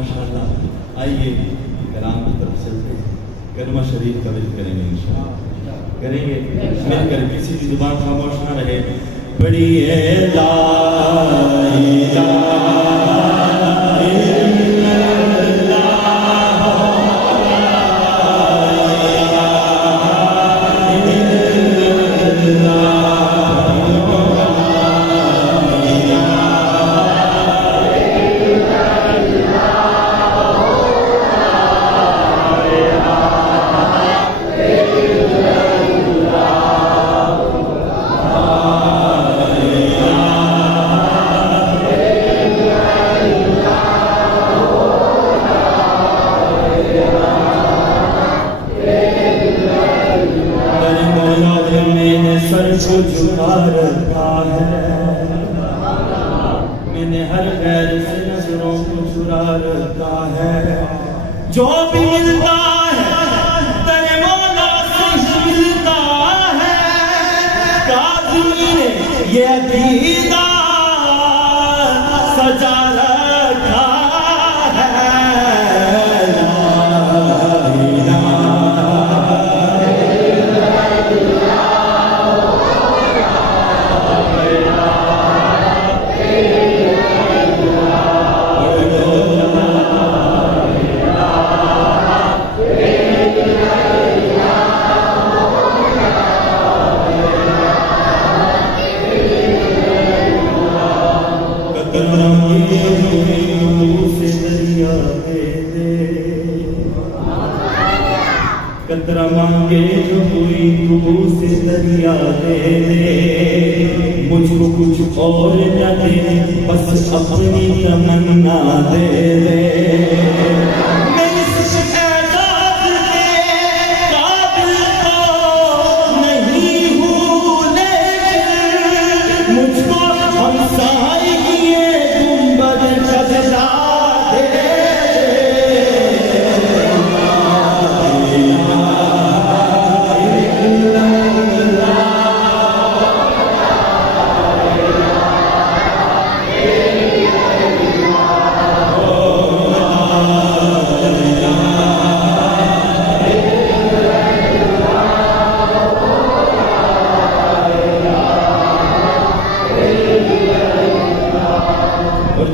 माशाअल्लाह। आइए कलाम की तरफ चलते हैं, कलमा शरीफ कबूल करेंगे इंशाअल्लाह, करेंगे मिलकर, किसी की जुबान खामोश ना रहे। बड़ी ला झुका रखा है, मैंने हर गैर से नजरों को चुरा रखा है। जो भी मिलता है तेरे मौला से मिलता है, काज़ी ने ये अकीदा सजा रखा है। कतरा मांगे जो हुई तू से दरिया दे दे, मुझको कुछ और न दे, बस अपनी तमन्ना दे दे।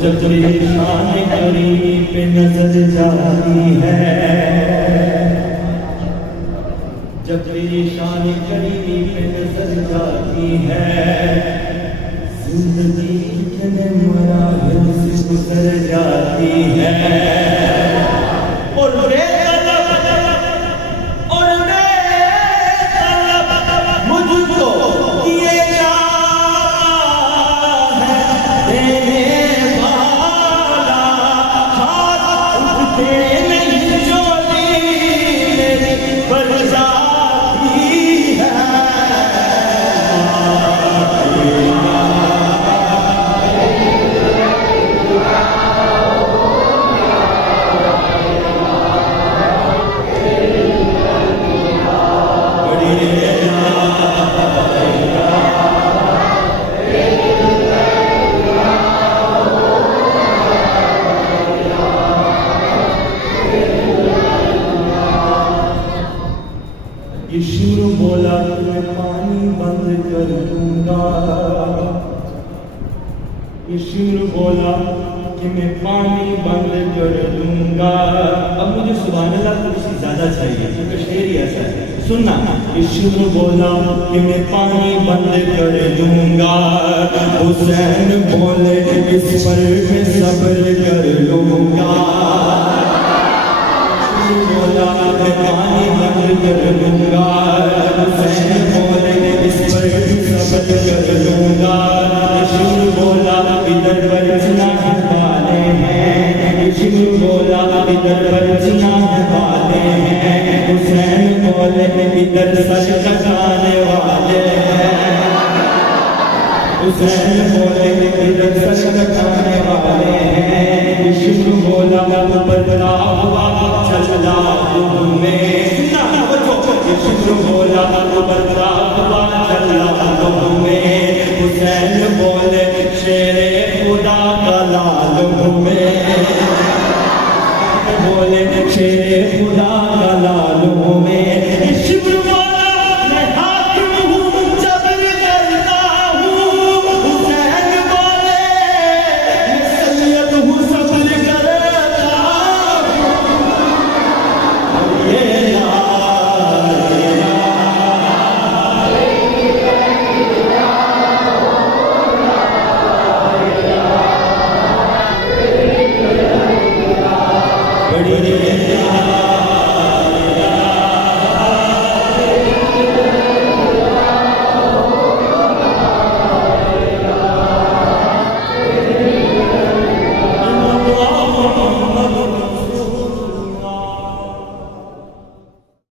जब मेरी शान करीमी पे नजर जाती है, जब मेरी शान करीमी पे नजर जाती है, जिंदगी कितने मराहिल से गुजर जाती है। और मुझको ये यीशु बोला कि मैं पानी बंद कर दूंगा, यीशु बोला कि मैं पानी बंद कर दूंगा। अब मुझे सुभान अल्लाह कुछ ज्यादा चाहिए क्योंकि शेर ही ऐसा है, सुनना। यीशु बोला कि मैं पानी बंद कर दूंगा, हुसैन बोले इस पर मैं सब्र कर लूंगा। बोला मैं पानी बंद कर लूंगा, हुसैन बोले इस पर भी सब्र कर लूंगा। यीशु बोला इधर बरसना वाले हैं, यीशु बोला इधर बरसना वाले हैं, हुसैन बोले इधर सर कटाने वाले हैं, हुसैन बोले इधर सर कटाने वाले हैं। यीशु बोला बदला हुआ चला में, यीशु बोला